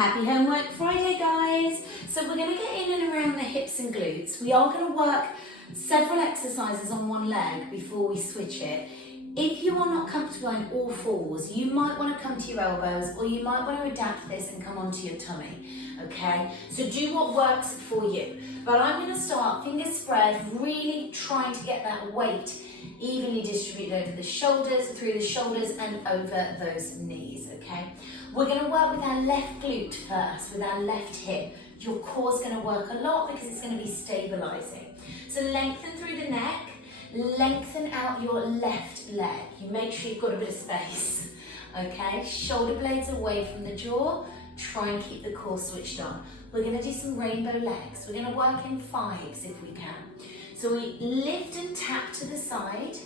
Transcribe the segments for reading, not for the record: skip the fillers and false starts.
Happy Homework Friday, guys. So we're going to get in and around the hips and glutes. We are going to work several exercises on one leg before we switch it. If you are not comfortable on all fours, you might want to come to your elbows, or you might want to adapt this and come onto your tummy, okay? So do what works for you. But I'm going to start fingers spread, really trying to get that weight evenly distributed over the shoulders, through the shoulders and over those knees, okay? We're going to work with our left glute first, with our left hip. Your core's going to work a lot because it's going to be stabilizing. So lengthen through the neck, lengthen out your left leg. You make sure you've got a bit of space, okay? Shoulder blades away from the jaw. Try and keep the core switched on. We're going to do some rainbow legs. We're going to work in fives if we can. So we lift and tap to the side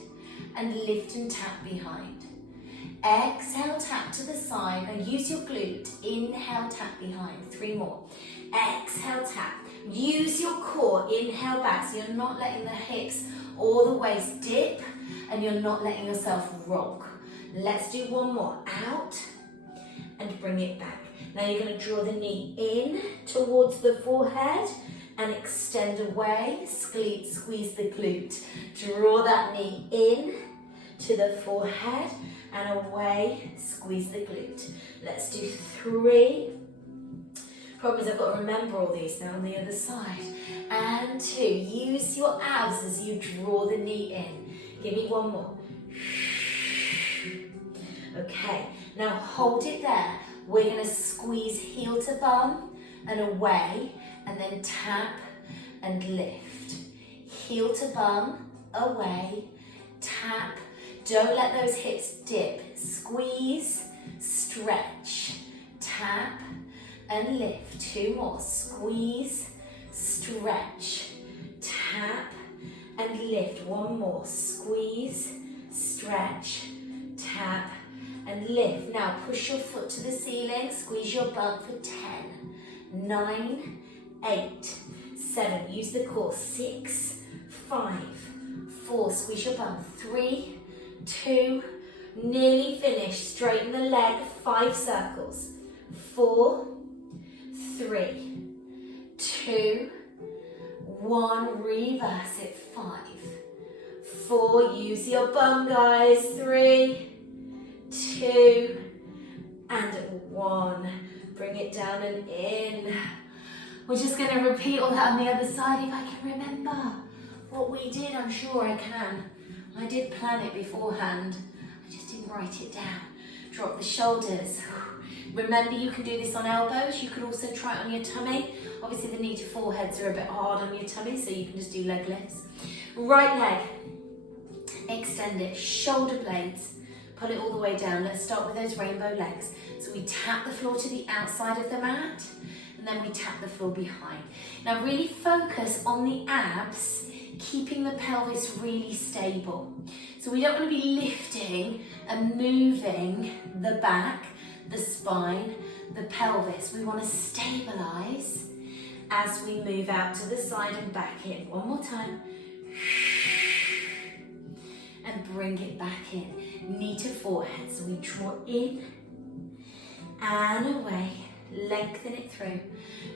and lift and tap behind. Exhale, tap to the side and use your glute. Inhale, tap behind. 3 more. Exhale, tap. Use your core. Inhale back so you're not letting the hips or the waist dip and you're not letting yourself rock. Let's do 1 more. Out and bring it back. Now you're going to draw the knee in towards the forehead and extend away. Squeeze the glute. Draw that knee in to the forehead and away. Squeeze the glute. Let's do 3. Problem is I've got to remember all these now on the other side. And 2. Use your abs as you draw the knee in. Give me 1 more. Okay, now hold it there. We're going to squeeze heel to bum and away, and then tap and lift. Heel to bum, away, tap. Don't let those hips dip. Squeeze, stretch, tap and lift. 2 more. Squeeze, stretch, tap and lift. 1 more. Squeeze, stretch, tap and lift. Now push your foot to the ceiling, squeeze your bum for 10, 9, 8, 7, use the core, 6, 5, 4, squeeze your bum, 3, 2, nearly finished, straighten the leg, 5 circles, 4, 3, 2, 1, reverse it, 5, 4, use your bum guys, 3, 2 and 1. Bring it down and in. We're just going to repeat all that on the other side. If I can remember what we did, I'm sure I can. I did plan it beforehand. I just didn't write it down. Drop the shoulders. Remember, you can do this on elbows. You could also try it on your tummy. Obviously, the knee to foreheads are a bit hard on your tummy, so you can just do leg lifts. Right leg. Extend it. Shoulder blades. Pull it all the way down. Let's start with those rainbow legs. So we tap the floor to the outside of the mat, and then we tap the floor behind. Now really focus on the abs, keeping the pelvis really stable. So we don't want to be lifting and moving the back, the spine, the pelvis. We want to stabilize as we move out to the side and back in. 1 more time. And bring it back in. Knee to forehead. So we draw in and away. Lengthen it through.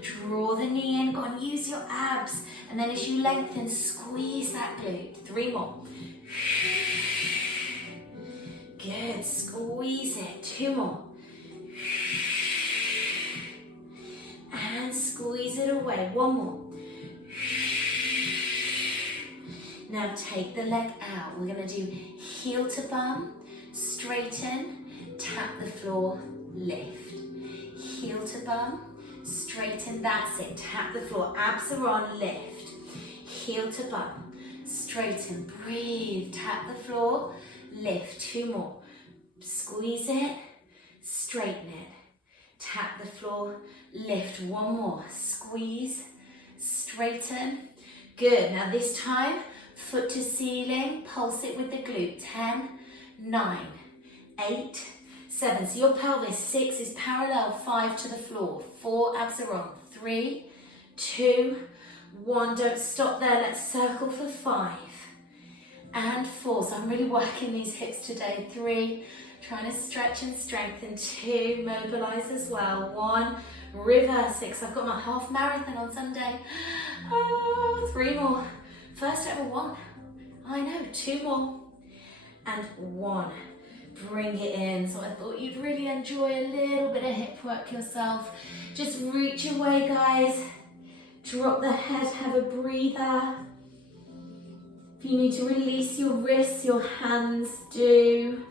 Draw the knee in. Go on, use your abs. And then as you lengthen, squeeze that glute. 3 more. Good. Squeeze it. 2 more. And squeeze it away. 1 more. Now take the leg out. We're going to do heel to bum, straighten, tap the floor, lift. Heel to bum, straighten, that's it. Tap the floor, abs are on, lift. Heel to bum, straighten, breathe, tap the floor, lift. 2 more. Squeeze it, straighten it. Tap the floor, lift. 1 more. Squeeze, straighten. Good. Now this time, foot to ceiling, pulse it with the glute. 10, 9, 8, 7. So your pelvis, 6 is parallel, 5 to the floor. 4, abs are on. 3, 2, 1. Don't stop there. Let's circle for 5 and 4. So I'm really working these hips today. 3, Trying to stretch and strengthen. 2, mobilize as well. 1, reverse it, 'cause I've got my half marathon on Sunday. Oh, 3 more. First ever 1. I know, 2 more. And 1. Bring it in. So I thought you'd really enjoy a little bit of hip work yourself. Just reach away, guys. Drop the head, have a breather. If you need to release your wrists, your hands, do.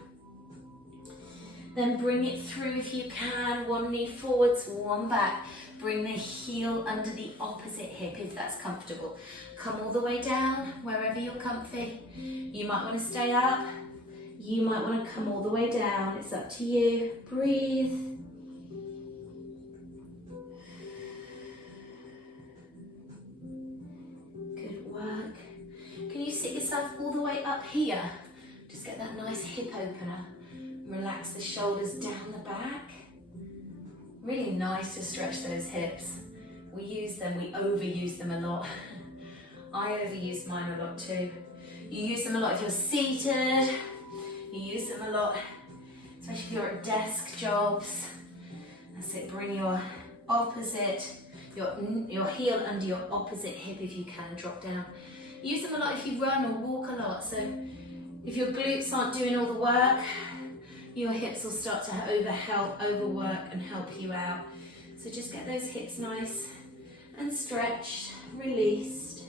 Then bring it through if you can. 1 knee forwards, 1 back. Bring the heel under the opposite hip if that's comfortable. Come all the way down, wherever you're comfy. You might want to stay up. You might want to come all the way down. It's up to you. Breathe. Good work. Can you sit yourself all the way up here? Just get that nice hip opener. Relax the shoulders down the back. Really nice to stretch those hips. We use them, we overuse them a lot. I overuse mine a lot too. You use them a lot if you're seated. You use them a lot, especially if you're at desk jobs. That's it, bring your opposite, your heel under your opposite hip if you can, drop down. Use them a lot if you run or walk a lot. So if your glutes aren't doing all the work, your hips will start to overwork and help you out. So just get those hips nice and stretched, released.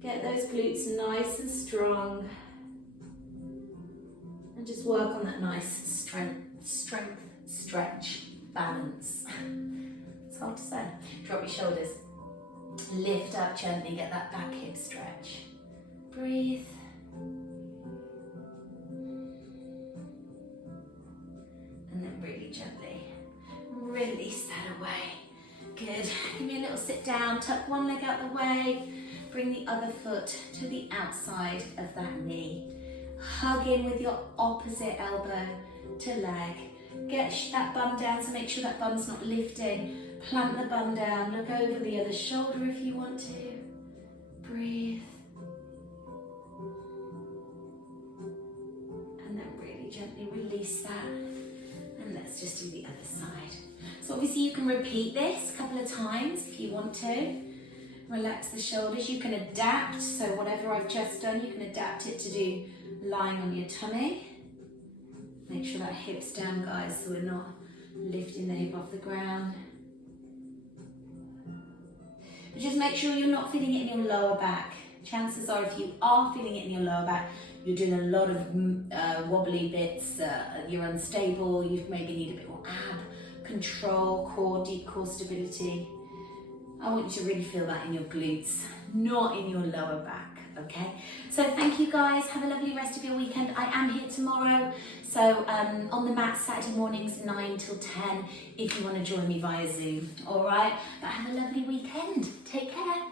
Get those glutes nice and strong. And just work on that nice strength, stretch, balance. It's hard to say. Drop your shoulders. Lift up gently, get that back hip stretch. Breathe. And then really gently release that away. Good. Give me a little sit down, tuck one leg out the way, bring the other foot to the outside of that knee. Hug in with your opposite elbow to leg. Get that bum down, so make sure that bum's not lifting. Plant the bum down, look over the other shoulder if you want to. Breathe. And then really gently release that. And let's just do the other side. So obviously you can repeat this a couple of times if you want to. Relax the shoulders. You can adapt, so whatever I've just done, you can adapt it to do lying on your tummy. Make sure that hip's down, guys, so we're not lifting the hip off the ground. But just make sure you're not feeling it in your lower back. Chances are if you are feeling it in your lower back, you're doing a lot of wobbly bits, you're unstable, you maybe need a bit more ab control, core, deep core stability. I want you to really feel that in your glutes, not in your lower back, okay? So thank you guys, have a lovely rest of your weekend. I am here tomorrow, so on the mat Saturday mornings 9 till 10 if you want to join me via Zoom, all right? But have a lovely weekend, take care.